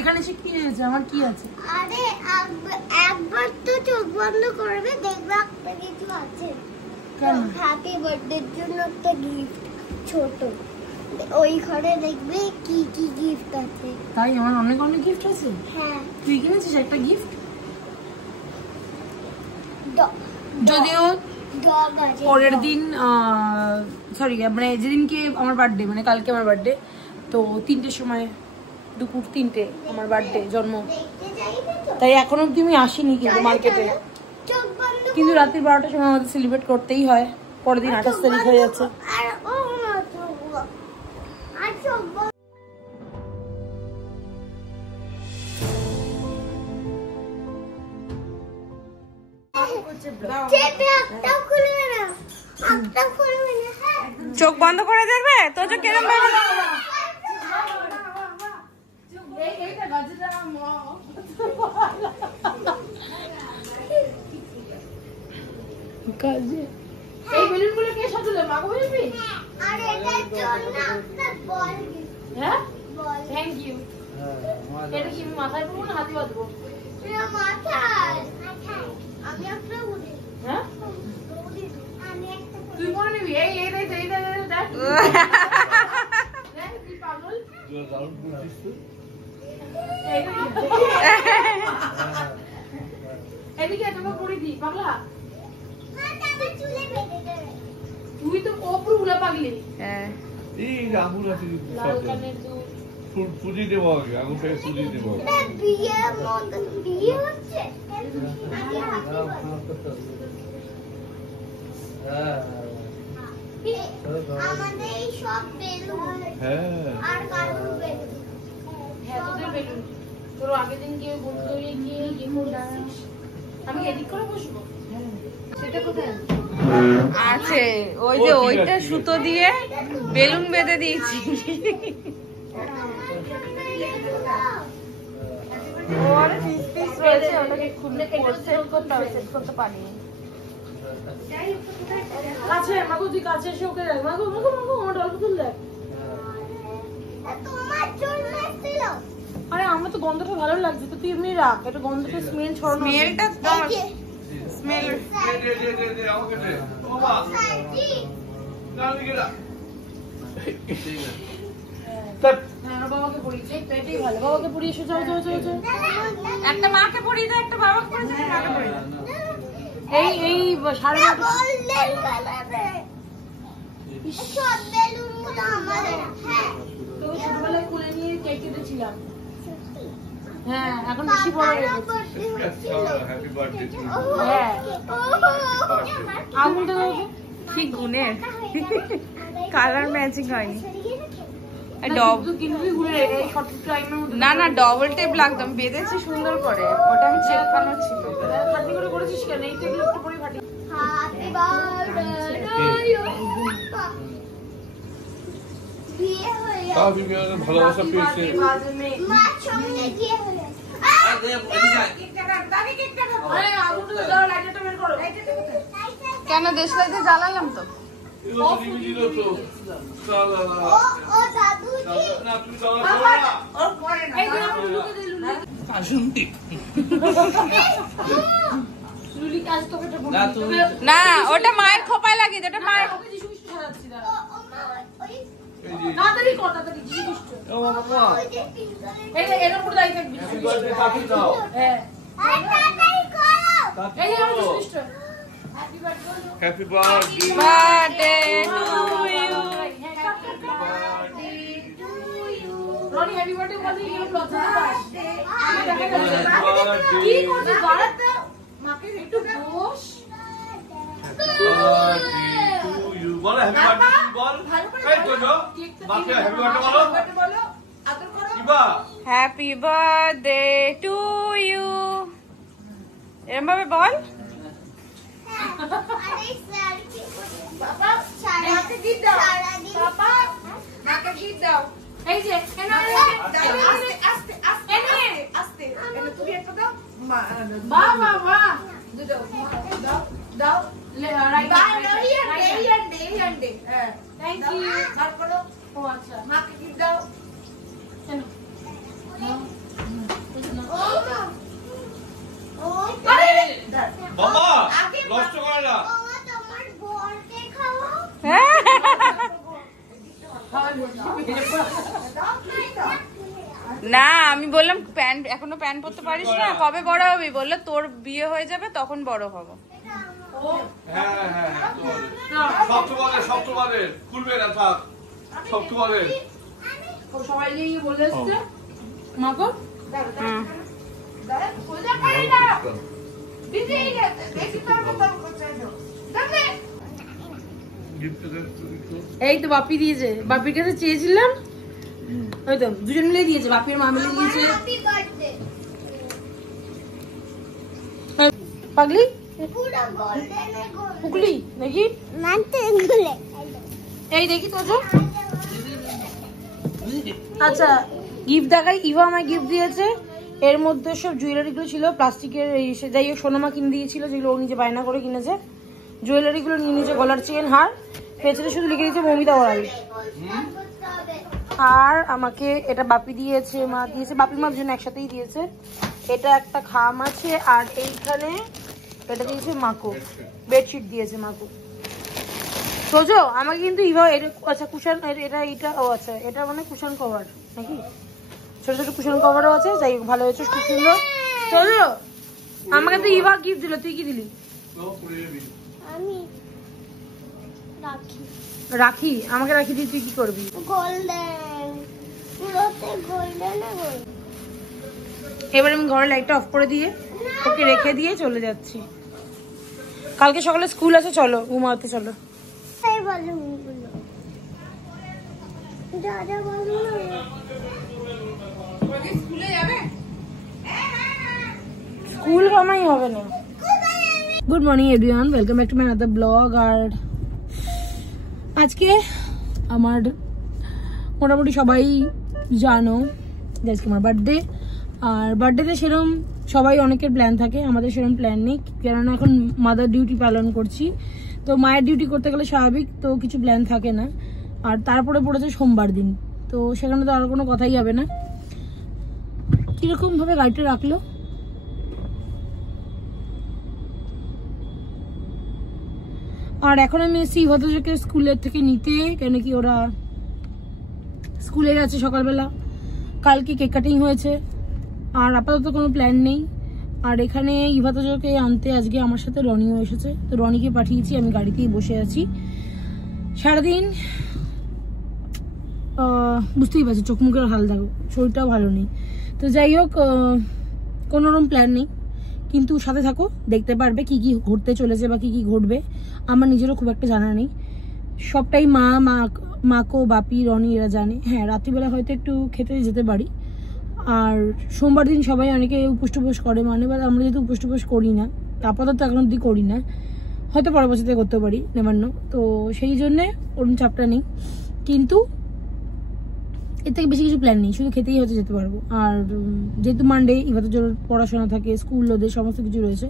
এখানে সে কি হয়েছে? আমার কি আছে? আরে একবার তো চোখ বন্ধ করবে, দেখবে একটা কিছু আছে। হ্যাপি বার্থডে এর জন্য একটা গিফট ছোট, ওই ঘরে দেখবে কি কি গিফট আছে। তাই আমার অনেক অনেক গিফট আছে। হ্যাঁ, তুই কিনেছিস একটা গিফট? যদিও পরের দিন সরি মানে যেদিনকে আমার বার্থডে, মানে কালকে আমার বার্থডে, তো 3টের সময়, দুপুর 3টে আমার বার্থডে, জন্ম, তাই এখন অব্দি আমি আসিনি কিন্তু মার্কেটে। কিন্তু রাত্রি 12টার সময় আমাদের সেলিব্রেট করতেই হয়, পরের দিন 28 তারিখ হয়ে যাচ্ছে। চোখ বন্ধ করে দেখবে তো যে কেরম ভাবে কাজে এই বেলুনগুলো কে সাজালো? মা গো বলবি? আরে এটার জন্য একটা বল। হ্যাঁ, বল। Thank you. এটা কি মাথায় পড়বো না হাতে বাঁধবো? এটা মাথায়। আমি একটা উড়ি। হ্যাঁ, আমি একটা তুই মনে নিবি? এই দেখ দেখ তুই পাগল। এদিকে তোমাকে পড়ি দি পাগলা। চুলে বেঁধে দেবে। তুই তো কপুর উলা পাগলি। হ্যাঁ, এই আঙুর আছে লাল কানের দুধ ফুজি দেবো আগে, আঙুরটাকে ফুজি দেবো। এটা বিয়ের মতো বিয়ে হচ্ছে। আমাদের এই সব বেলুন। হ্যাঁ, আর কালুর বেলুন। হ্যাঁ, তোদের বেলুন। তোর আগের দিন গিয়ে বন্ধু গিয়ে আমি এদিক করে বসবো। সেটা কোথায় আছে? ওই যে ওইটা সুতো দিয়ে বেলুন বেঁধে দিয়েছি। ওর পিস পিস রয়েছে, ওটাকে খুলে সেট করতে হবে, সেট করতে পারিনি। কাছে মাগো, তুই কাছে এসে ওকে দেখ। মাগো মাগো মাগো, আমার অল্প তুল দেখ। তোমার জন্য ছিল। আরে আমার তো গন্ধটা ভালো লাগছে, তো তুই এমনি রাখ, এটা গন্ধটা স্মেল ছড়ানো। স্মেলটা স্মেল দে আমাকে দে বাবা, না দিকে না। হ্যাঁ, বাবাকে পড়িয়েছে, এটাই ভালো। বাবাকে পড়িয়ে এসে যাও যাও যাও যাও। একটা মাকে পরিয়ে দাও, একটা বাবাকে পরিয়ে দাও, মাকে পরিয়ে দাও। এই সাড়ে 9টা গোল্ডেন কালারে। সব বেলুন গুলো আমাদের। হ্যাঁ, তো ছোটবেলায় কোলে নিয়ে কেক কেটেছিলাম। হ্যাঁ, এখন বেশি বড় হয়ে গেছে। হ্যাপি বার্থডে টু হ্যাঁ, আঙুলটা দাও তো। কি গুণের কালার ম্যাচিং হয়নি। কিনবি ঘুরে এই শর্ট টাইমের মধ্যে। না না, ডবল টেপ লাগতাম, বেঁধেছি সুন্দর করে, ওটা আমি চেপকানো ছিল। ফাটি করে করেছিস কেন? এই টেবিল একটু পরে ফাটি। Happy birthday to you. বিয়ে হয়ে তাও বিবেক ভালোবাসা পেয়েছে। মার সঙ্গে বিয়ে হয়ে। কেন দেশলাইতে জ্বালালাম তো। ও দাদুজি। না তুমি জ্বালা না, ওটা মায়ের খোপায় লাগিয়ে দে, ওটা মায়ের। তাড়াতাড়ি কর, তাড়াতাড়ি যিশু খ্রিস্ট। ও বাবা, এর উপর দাঁড়িয়ে থাকবি। হ্যাপি বার্থডে কাকে দাও? হ্যাঁ, আর তাড়াতাড়ি করো। এই যে আমার যিশু খ্রিস্ট। Happy birthday. Happy birthday birthday to you. Ronny happy birthday বলতে কি হলো? লজ্জা পাস? কি করছিস? দাঁড়াতে মাকে একটু বস। টু ইউ বলো, হ্যাপি বার্থডে বল। এই তো যো মাকে হ্যাপি বার্থডে বলো। আদর করো। কিবা হ্যাপি বার্থডে টু ইউ, এরম ভাবে বল। আরে স্যার কি করছে? বাবা সারা মাকে গিফট দাও। সারাদিন বাবা মাকে গিফট দাও। এই যে আস্তে আস্তে আস্তে এনে তুমি একটা দাও। বাবা মা দুটো দাও দাও। রাইট হ্যান্ডে। হ্যাঁ, থ্যাংক ইউ। বার করো। ও আচ্ছা, মাকে গিফট দাও। কেন? না আমি বললাম প্যান্ট এখনো প্যান্ট পরতে পারিস না, কবে বড় হবি? বললো তোর বিয়ে হয়ে যাবে তখন বড় হবো। সবাই বলে এসছে মাগো এই তো বাপি দিয়েছে, বাপির কাছে চেয়েছিলাম, ওই তো দুজন মিলে দিয়েছে, বাপি আর মা মিলে দিয়েছে। পাগলি পুকলি দেখি এই দেখি তো। আচ্ছা গিফট দেখাই, ইভা আমায় গিফট দিয়েছে। এর মধ্যে সব জুয়েলারি গুলো ছিল প্লাস্টিকের, যাই হোক সোনামা কিনে দিয়েছিল, যেগুলো ও নিজে বায়না করে কিনেছে। জুয়েলারি গুলো নিয়ে নিয়েছে, গলার চেন, হার, পেছনে শুধু লিখে দিয়েছে মমিতা ওরাবি। আর আমাকে এটা বাপি দিয়েছে, মা দিয়েছে, বাপি মার জন্য একসাথেই দিয়েছে। এটা একটা খাম আছে, আর এইখানে এটা দিয়েছে মাকু, বেডশিট দিয়েছে মাকু। সোজো আমাকে কিন্তু ইভা আচ্ছা কুশন এটা ও আচ্ছা এটা মানে কুশন কভার নাকি, ছোট ছোট কুশন কভারও আছে। যাই হোক ভালো হয়েছে, খুব সুন্দর। সোজো আমাকে তো ইভা গিফট দিল, তুই কি দিলি? আমি রাখি। রাখি? আমাকে রাখি দিয়ে তুই কি করবি? গোল্ডেন, পুরোতে গোল্ডেন। এবার আমি ঘরের লাইটটা অফ করে দিয়ে ওকে রেখে দিয়ে চলে যাচ্ছি। কালকে সকালে স্কুল আছে, চলো ঘুমাতে চলো। স্কুল কামাই হবে না। Good morning everyone, welcome back to my another vlog. আর আজকে আমার মোটামুটি সবাই জানো যে আজকে আমার বার্থডে। আর বার্থডেতে সেরকম সবাই অনেকের প্ল্যান থাকে, আমাদের সেরকম প্ল্যান নেই, কেননা এখন মাদার ডিউটি পালন করছি। তো মায়ের ডিউটি করতে গেলে স্বাভাবিক তো কিছু প্ল্যান থাকে না। আর তারপরে পড়েছে সোমবার দিন, তো সেখানে তো আর কোনো কথাই হবে না। কিরকমভাবে গাড়িটা রাখলো, আর এখন আমি এসেছি ইভাতোজকে স্কুলের থেকে নিতে, কেন কি ওরা স্কুলে গেছে সকালবেলা। কালকে কেক কাটিং হয়েছে, আর আপাতত কোনো প্ল্যান নেই। আর এখানে ইভাতোজকে আনতে আজকে আমার সাথে রনিও এসেছে, তো রনিকে পাঠিয়েছি, আমি গাড়িতেই বসে আছি সারাদিন। বুঝতেই পারছি চোখ মুখের হাল দেখো, শরীরটাও ভালো নেই। তো যাই হোক কোনোরকম প্ল্যান নেই, কিন্তু সাথে থাকো, দেখতে পারবে কি কি ঘটতে চলেছে বা কি কি ঘটবে। আমার নিজেরও খুব একটা জানা নেই, সবটাই মাকো, বাপি, রনি এরা জানে। হ্যাঁ রাত্রিবেলা হয়তো একটু খেতে যেতে পারি। আর সোমবার দিন সবাই অনেকে উপোস করে, মানে আমরা যেহেতু উপোস করি না, আপাতত এখন অব্দি করি না, হয়তো পরের বছর থেকে করতে পারি, নেমান্য। তো সেই জন্যে ওরকম চাপটা নেই, কিন্তু এর থেকে বেশি কিছু প্ল্যান নেই, শুধু খেতেই হয়তো যেতে পারবো। আর যেহেতু মানডে ইভাতোজোর পড়াশোনা থাকে, স্কুল ওদের সমস্ত কিছু রয়েছে,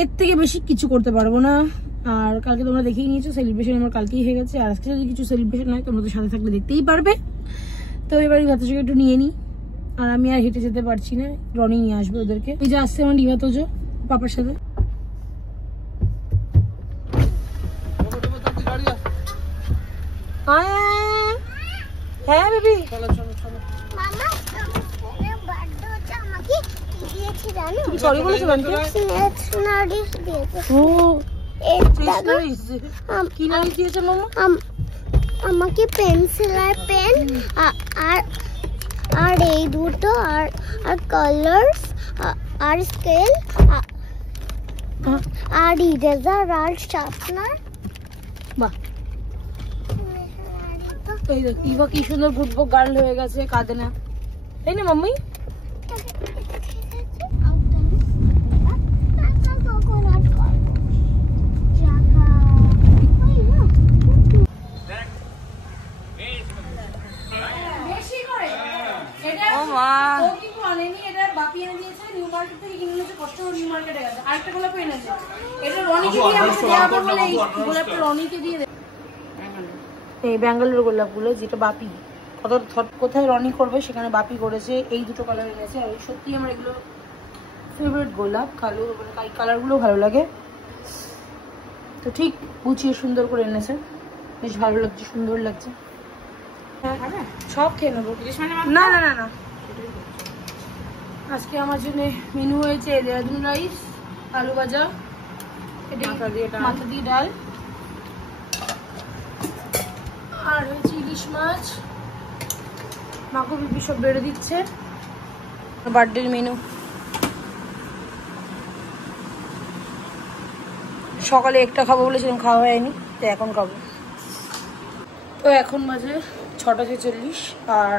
এর থেকে বেশি কিছু করতে পারবো না। আর কালকে তোমরা দেখেই নিয়েছো সেলিব্রেশন আমার কালকেই হয়ে গেছে, আর আজকে যদি কিছু সেলিব্রেশন হয় তোমরা তো সাথে থাকলে দেখতেই পারবে। তো এবার ইভাতোজোকে একটু নিয়ে নিই, আর আমি আর হেঁটে যেতে পারছি না, রনি নিয়ে আসবে ওদেরকে। এই যে আসছে আমার ইভাতোজো পাপার সাথে। হ্যাঁ বেবি চলো চলো চলো। মামা বার্থডে হচ্ছে, আমাকে দিয়েছে জানো? তুমি সরি বলেছো বানকে? স্নেচারিস দিয়েছে। ও স্নেচারিস কি নাম দিয়েছে মামা? আমাকে পেন্সিল আর পেন আর এই দুটো আর কালার্স আর স্কেল আর ইরেজার আর শার্পনার। বাহ, এই দেখ ইভা কি সুন্দর গুডবো গার্ল হয়ে গেছে, কাঁদে না, তাই না মাম্মি? এই ব্যাঙ্গালোর গোলাপগুলো, যেটা বাপি কোথায় রনি করবে সেখানে বাপি করেছে, এই দুটো কালার এনেছে। আর সত্যি আমার এগুলো ফেভারিট গোলাপ, কালো মানে কালারগুলো ভালো লাগে। তো ঠিক গুছিয়ে সুন্দর করে এনেছে, বেশ ভালো লাগছে, সুন্দর লাগছে। সব খেয়ে নেবো। না না না না আজকে আমার জন্য মেনু হয়েছে দেহরাদুন রাইস, আলু ভাজা, মাথা দিয়ে ডাল, আর হচ্ছে ইলিশ মাছ। মাকে বিপি সব বেড়ে দিচ্ছে। বার্থডের মেনু। সকালে একটা খাবো বলেছিলাম, খাওয়া হয়নি, তো এখন খাবো। তো এখন বাজে 6:46, আর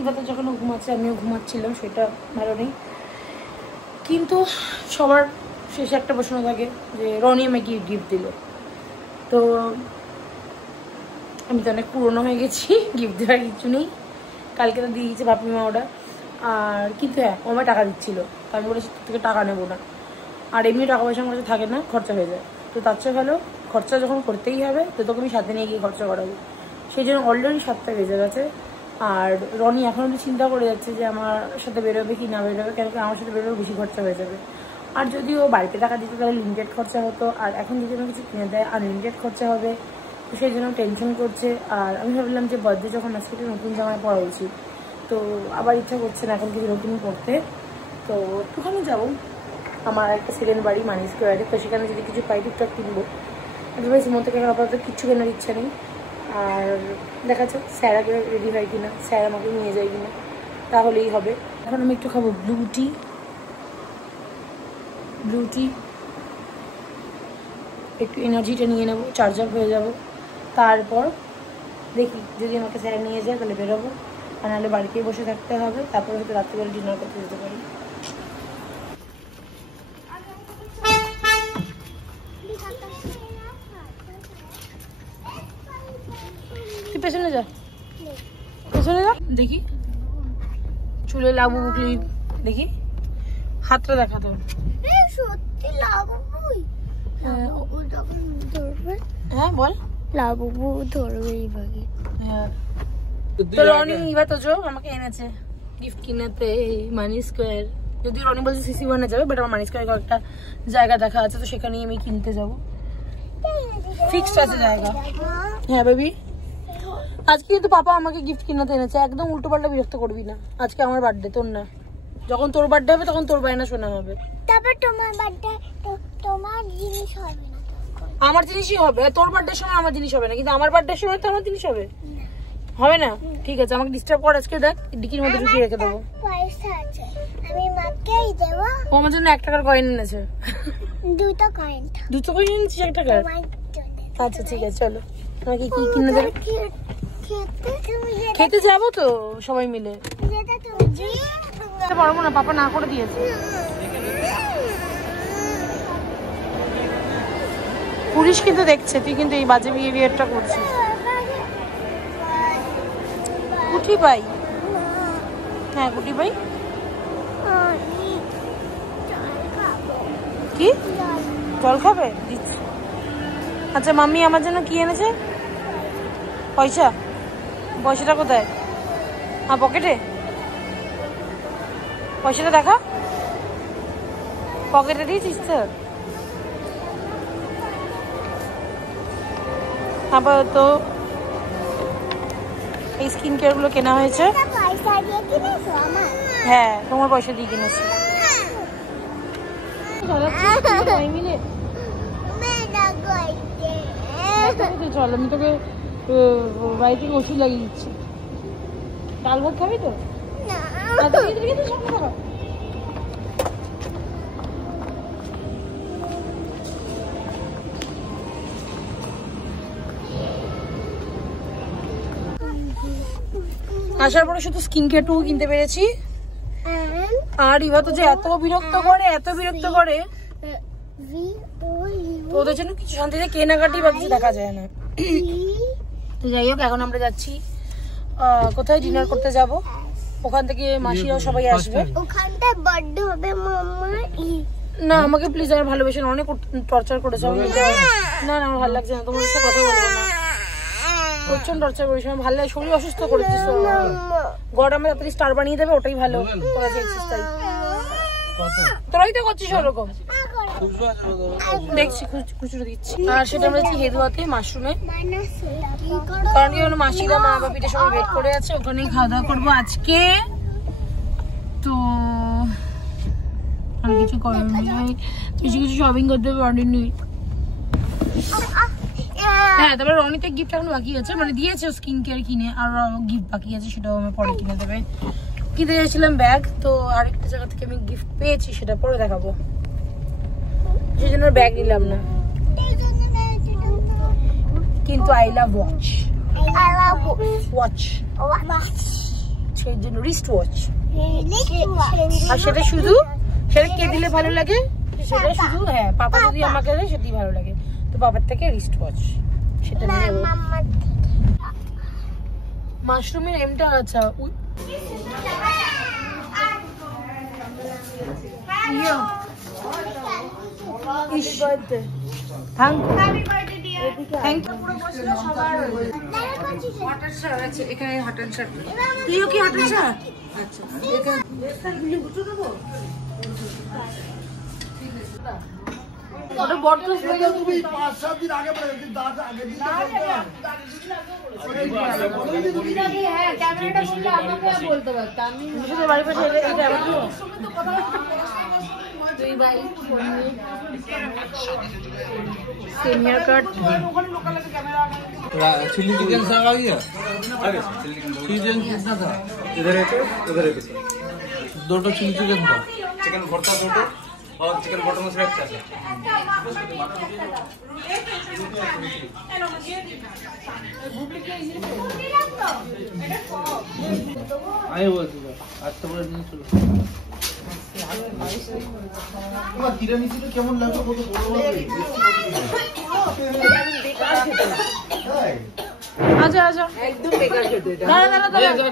এবার তো যখন ঘুমাচ্ছে আমিও ঘুমাচ্ছিলাম, সেটা ভালো নেই। কিন্তু সবার শেষে একটা প্রশ্ন থাকে যে রনি আমাকে গিফট দিল। তো আমি তো অনেক পুরনো হয়ে গেছি, গিফট দেওয়ার কিছু নেই। কালকে তো দিয়ে দিয়েছে বাপি মা ওটা। আর কিন্তু হ্যাঁ, ও আমায় টাকা দিচ্ছিলো, তো আমি বলেছি তোর থেকে টাকা নেবো না। আর এমনি টাকা পয়সা আমার কাছে থাকে না, খরচা হয়ে যায়। তো তার চেয়ে ভালো খরচা যখন করতেই হবে তো তোকে আমি সাথে নিয়ে গিয়ে খরচা করাবো। সেই জন্য অলরেডি 7টা বেজে গেছে। আর রনি এখন তো চিন্তা করে যাচ্ছে যে আমার সাথে বেরোবে কি না বেরোবে, কেন কি আমার সাথে বেরোবে বেশি খরচা হয়ে যাবে। আর যদি ও বাড়িতে টাকা দিতে তাহলে লিমিটেড খরচা হতো, আর এখন যদি আমি কিছু কিনে দেয় আনলিমিটেড খরচা হবে। তো সেই জন্য টেনশন করছে। আর আমি ভাবলাম যে বার্থডে যখন আজকে নতুন জামায় পরা উচিত, তো আবার ইচ্ছা করছে না এখন কিছু নতুন পরতে। তো একটুখানি যাবো, আমার একটা সেকেন্ড বাড়ি মানি স্কোয়ারে, তো সেখানে যদি কিছু পাই টুকটাক কিনবো। আদারওয়াইজ মন থেকে আপাতত কিচ্ছু কেনার ইচ্ছা নেই। আর দেখা যাক স্যার আগে রেডি হয় কিনা, স্যার আমাকে নিয়ে যায় কিনা, তাহলেই হবে। এখন আমি একটু খাবো ব্লু টি, একটু এনার্জিটা নিয়ে নেবো, চার্জার হয়ে যাব। তারপর দেখি যদি আমাকে স্যার নিয়ে যায় তাহলে বেরোবো, আর নাহলে বাড়িতেই বসে থাকতে হবে। তারপরে হয়তো রাত্রিবেলা ডিনার করতে যেতে পারি। তুই পেছনে যা, পেছনে যা। দেখি চুলে লাবু ক্লিপ, দেখি হাতটা দেখা তোর। সত্যি লাবুবুই? হ্যাঁ বল। লাবুবু ধরবে এইভাবে। হ্যাঁ, তো রনি এবার তো আমাকে এনেছে গিফট কিনাতে মানি স্কোয়ার। যদি রনি বলছে সিসি ওয়ানে যাবে, বাট আমার মানি স্কোয়ারে কয়েকটা জায়গা দেখা আছে, তো সেখানেই আমি কিনতে যাবো। ফিক্সড আছে জায়গা। হ্যাঁ বেবি, আজকে কিন্তু পাপা আমাকে গিফট কিনাতে এনেছে। একদম উল্টো পাল্টা বিরক্ত করবি না, আজকে আমার বার্থডে, তোর না। যখন তোর বার্থডে হবে তখন তোর বায়না শোনা হবে। তারপর তোমার বার্থডে তোমার জিনিস হবে না, আমার জিনিসই হবে। তোর বার্থডের সময় আমার জিনিস হবে না, কিন্তু আমার বার্থডের সময় তো আমার জিনিস হবে। হবে না? ঠিক আছে, আমাকে ডিস্টার্ব কর আজকে। দেখ ডিকির মধ্যে ঢুকিয়ে রেখে দেবো। পয়সা আছে, আমি মাকেই দেবো। ও আমার জন্য 1 টাকার কয়েন এনেছে। 2টা কয়েন। 2 কয়েন এনেছিস 1 টাকার? আচ্ছা ঠিক আছে, চলো আমাকে কি কিনে দেবে? খেতে যাবো তো সবাই মিলে। পারবো না, পাপা না করে দিয়েছে। পুলিশ কিন্তু দেখছে তুই কিন্তু এই বাজে বিহেভিয়ারটা করছিস। কুটি পাই? হ্যাঁ কুটি পাই। কি জল খাবে? দিচ্ছি। আচ্ছা মাম্মি আমার জন্য কি এনেছে? পয়সা? পয়সাটা কোথায়? হ্যাঁ পকেটে। পয়সাটা দেখা, পকেটে দিয়েছিস তো? আপাতত এই স্কিন কেয়ার গুলো কেনা হয়েছে। হ্যাঁ তোমার পয়সা দিয়ে কিনেছি। চল আমি তোকে বাড়ি থেকে ওষুধ লাগিয়ে দিচ্ছি। ডাল ভাত খাবি তো? আসার পরে শুধু স্কিন কেয়ার টুকু কিনতে পেরেছি। আর ইভা তো যে এত বিরক্ত করে ওদের জন্য কিছু শান্তিতে কেনাকাটি বা কিছু দেখা যায় না। তো যাই হোক, এখন আমরা যাচ্ছি কোথায় ডিনার করতে যাব। ওখান থেকে মাসিরাও সবাই আসবে। ওখানটায় বার্থডে হবে মাম্মা। না আমাকে প্লিজ, আমার ভালোবেসে অনেক টর্চার করেছে। না না আমার ভালো লাগছে না, তোমার সাথে কথা বলবো না। প্রচন্ড টর্চার করিস, আমার ভালো লাগে। শরীর অসুস্থ করেছিস। গরমে তাড়াতাড়ি স্টার বানিয়ে দেবে, ওটাই ভালো। তোরা দেখছিস তাই, তোরাই তো করছিস ওরকম। দেখছি খুচরো দিচ্ছি। আর সেটা আমরা যাচ্ছি হেদুয়াতে মাশরুমে, কারণ কি মাসিরা মা বাপিটা সবাই ওয়েট করে আছে, ওখানেই খাওয়া দাওয়া করবো আজকে। তো কিছু কিছু শপিং করতে পারিনি। হ্যাঁ, তারপরে রনিতে গিফট এখনো বাকি আছে, মানে দিয়েছে স্কিন কেয়ার কিনে, আর গিফট বাকি আছে, সেটাও আমি পরে কিনে দেবে। কিনতে চাইছিলাম ব্যাগ, তো আরেকটা জায়গা থেকে আমি গিফট পেয়েছি, সেটা পরে দেখাবো, সেই জন্য ব্যাগ নিলাম না। কিন্তু আই লাভ ওয়াচ, সেই জন্য রিস্ট ওয়াচ। আর সেটা শুধু সেটা কে দিলে ভালো লাগে, সেটা শুধু হ্যাঁ পাপা যদি আমাকে দেয় সেটাই ভালো লাগে, তো বাবার থেকে রিস্ট ওয়াচ সেটা নেব। মাশরুমের এমটা আচ্ছা এখানে হট অ্যান্ড শার্ট, তুইও কি হট অ্যান্ড শার্ট? আচ্ছা चिल्ली चिकन साग आ गया। चिकन कितना था? इधर है दो चिल्ली चिकन था, चिकन भरता दो और चिकन बटर मसाला एक था। आए हुआ आज तो बड़ा नहीं चलो। তোমার তিরামিসুটা কেমন লাগলো কত বড় হবে? আচ্ছা আচ্ছা একদম বেকার খেতে এটা। দাঁড়া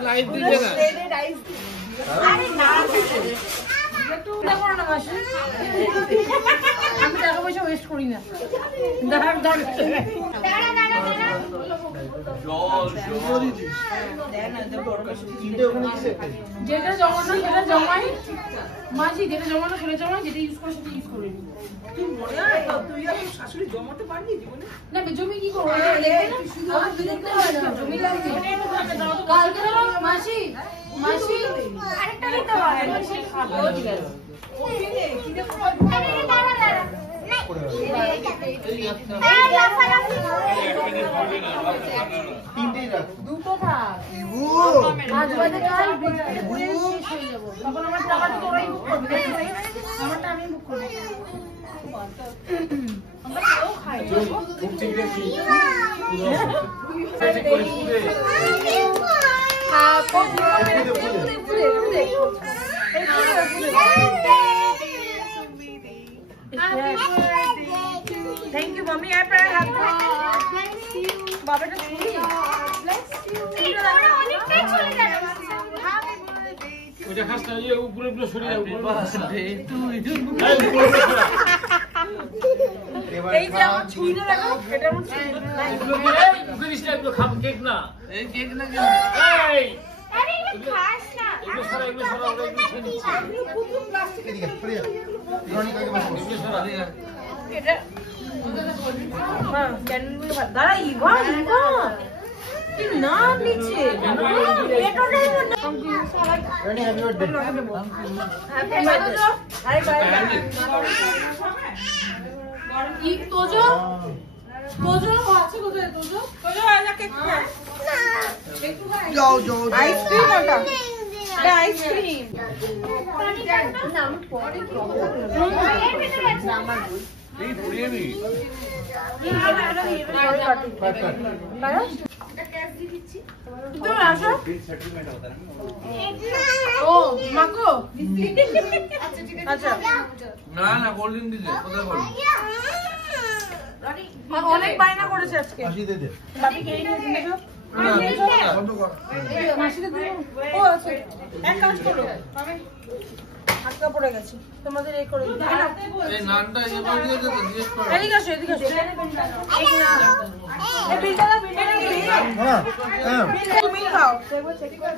লাইভ দিবে না। আরে না একটু দেখো না মাসি, আমি টাকা পয়সা ওয়েস্ট করি না। দাঁড়া দাঁড়া যেটা জমানো সেটা জমাই মাঝি, যেটা জমানো সেটা জমাই, যেটা ইউজ করে সেটা ইউজ করে নি। তুই মনে হয় তুই আর শাশুড়ি জমাতে পারবি জীবনে? না জমি কি করবো দেখতে হয় না, জমি লাগবে কালকে মাসি মাসি আরেকটা দিতে হয় দুটো থাক, আজ বাজে কাল শেষ হয়ে যাবো, তখন আমার টাকাটা তো ওরাই বুক করবে, আমারটা আমি বুক করবো। আমরা কেউ খাই Thank you, mommy. I pray hug. Bless you. Baba to see. Bless you. ওটা খাসটা এই উপরে উপরে সরিয়ে দাও। এই যে আমার ছুঁইটা দেখো, এটা আমার ছুঁইটা। মুখের স্টাইল খাম কেক না। এই কেক না কেন? এই আরে এটা খাস না। এগুলো সারা ওগুলো খেয়ে নিচ্ছি। এদিকে পড়ে যা। রনি কাকে বসো। এটা হ্যাঁ ক্যান্ডেল দাঁড়া ইভা কি নাম নিচে Roni happy birthday. Happy birthday. আরে বাই কি তোজো তোজো আছে কোথায় তোজো তোজো আলা কেক খা যাও যাও আইসক্রিম ওটা এটা আইসক্রিম নাম পরে আমার এই পুরিয়ে নি। না না কোল্ড ড্রিঙ্ক দিলে কোথায় বল? অনেক বায়না করেছে আজকে। হাসি দে দে। বাপি কে নিয়ে বন্ধ কর। মাসিকে দিও। ও আছে এক কাজ করো আমি হাতটা পড়ে গেছে তোমাদের এই করে দিই। এই নানটা এই করে দিয়ে দে জিজ্ঞেস কর। এদিকে আসো এদিকে আসো। এই বিলটা দাও বিলটা হ্যাঁ হ্যাঁ তুমি খাও দেখো চেক করে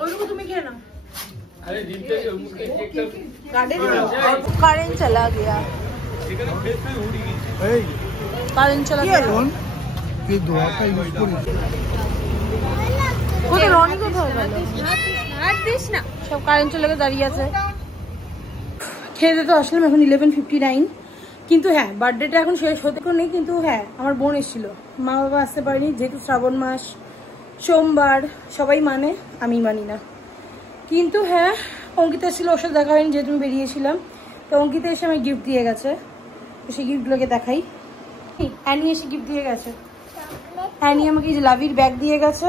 ওইটুকু তুমি খেয়ে নাও। अरे जिनके उसके केकটা কারেন্ট চলা গয়া এখানে ফেস पे उड़ी गई। এই কারেন্ট চলা গয়া কোন কি দোয়াটা ইউজ করি? কোথায় রনি কোথায় গেল? হাত দিস না, সব কারেন্ট চলে গিয়ে দাঁড়িয়ে আছে। খেয়ে তো আসলাম, এখন 11:59। কিন্তু হ্যাঁ বার্থডেটা এখন শেষ হতে নেই, কিন্তু হ্যাঁ আমার বোন এসেছিলো, মা বাবা আসতে পারেনি যেহেতু শ্রাবণ মাস, সোমবার সবাই মানে, আমি মানি না। কিন্তু হ্যাঁ অঙ্কিতা এসেছিলো, ওর সাথে দেখা হয়নি যেহেতু আমি বেরিয়েছিলাম। তো অঙ্কিতা এসে আমায় গিফট দিয়ে গেছে, তো সেই গিফটগুলোকে দেখাই। অ্যানি এসে গিফট দিয়ে গেছে, অ্যানি আমাকে এই যে লাভির ব্যাগ দিয়ে গেছে,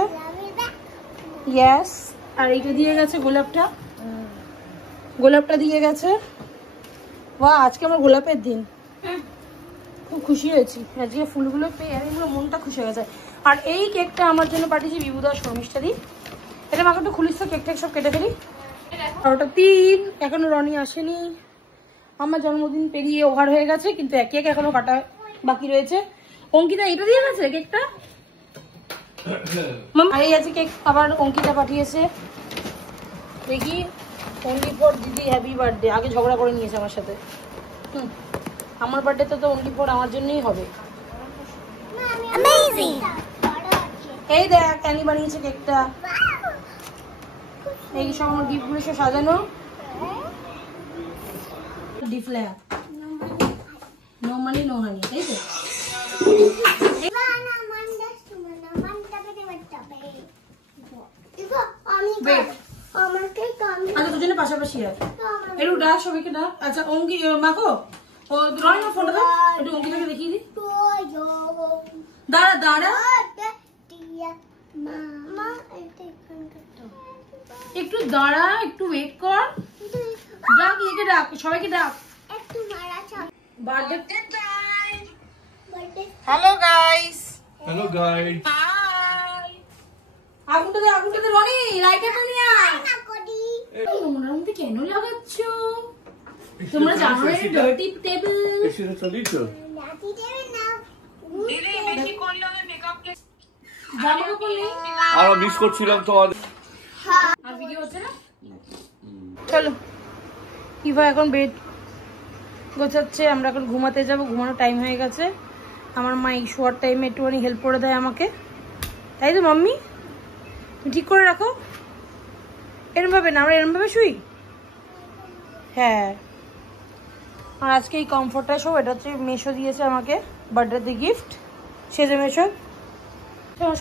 ইয়েস। আর এইটা দিয়ে গেছে গোলাপটা দিয়ে গেছে। বাহ, আজকে আমার গোলাপের দিন, খুব খুশি হয়েছি আজকে ফুলগুলো পেয়ে, আর এগুলো মনটা খুশি হয়ে যায়। আর এই কেকটা আমার জন্য পাঠিয়েছি বিভুদা শর্মিষ্ঠা দি। এটা আমাকে একটু খুলিস তো, কেকটা সব কেটে ফেলি। 3:12 এখনো রনি আসেনি। আমার জন্মদিন পেরিয়ে ওভার হয়ে গেছে, কিন্তু কেক এখনো কাটা বাকি রয়েছে। অঙ্কিতা এটা দিয়ে গেছে কেকটা, এই আছে কেক আবার অঙ্কিতা পাঠিয়েছে। দেখি, অনলি ফর দিদি হ্যাপি বার্থডে। আগে ঝগড়া করে নিয়েছে আমার সাথে। আমার বার্থডে তো অনলি ফর আমার জন্যই হবে। এই দেখ অ্যানি বানিয়েছে কেকটা, এই সব আমার গিফটগুলো সব সাজানো। ডিফ্লেয়ার নো মানি নো হানি, তাই তো? আচ্ছা দুজনে পাশাপাশি আছে, একটু ডাক সবাইকে ডাক। আচ্ছা অঙ্কি মাখো, ও রয় না ফোনটা দাও একটু, অঙ্কিতাকে দেখিয়ে দি। দাঁড়া দাঁড়া একটু দাঁড়া, একটু ওয়েট কর। ডাক একে ডাক, সবাইকে ডাক। হ্যালো গাইস, হ্যালো গাইস, আগুনটা দে রনি, লাইটারটা নিয়ে আয়। ওনার মধ্যে কেন লাগাচ্ছ? তোমরা জানো না ডার্টি টেবিল। এসে চলিছো জামা কাপড় নেই, আমরা মিস করছিলাম তোমাদের। আর ভিডিও হচ্ছে না। চলো ইভা এখন বেড গোছাচ্ছে, আমরা এখন ঘুমাতে যাব, ঘুমানোর টাইম হয়ে গেছে। আমার মা এই শোয়ার টাইমে একটুখানি হেল্প করে দেয় আমাকে, তাই তো মাম্মি? তুমি ঠিক করে রাখো, এরম ভাবে না, আমরা এরম ভাবে শুই। হ্যাঁ, আর আজকে এই কমফোর্টটা সব, এটা হচ্ছে মেশো দিয়েছে আমাকে বার্থডে গিফট, সেজে মেশো।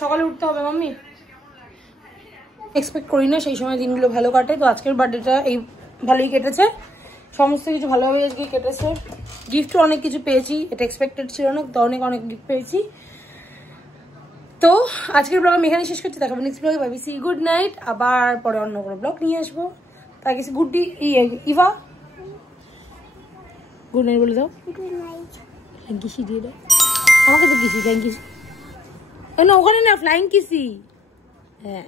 সকালে উঠতে হবে মাম্মি, এক্সপেক্ট করি না সেই সময় দিনগুলো ভালো কাটে। তো আজকের বার্থডেটা এই ভালোই কেটেছে, সমস্ত কিছু ভালোভাবে আজকে কেটেছে। গিফটও অনেক কিছু পেয়েছি, এটা এক্সপেক্টেড ছিল না, তো অনেক গিফট পেয়েছি। তো আজকের ব্লগ আমি এখানে শেষ করছি, দেখাবো নেক্সট ব্লগে। ভাবিছি গুড নাইট, আবার পরে অন্য কোনো ব্লগ নিয়ে আসবো। তার কিছু ইভা গুড নাইট বলে দাও। ফ্লাইং কিসি দিয়ে দাও আমাকে, তো কিসি থ্যাংক ইউ না, ওখানে না ফ্লাইং কিসি। হ্যাঁ।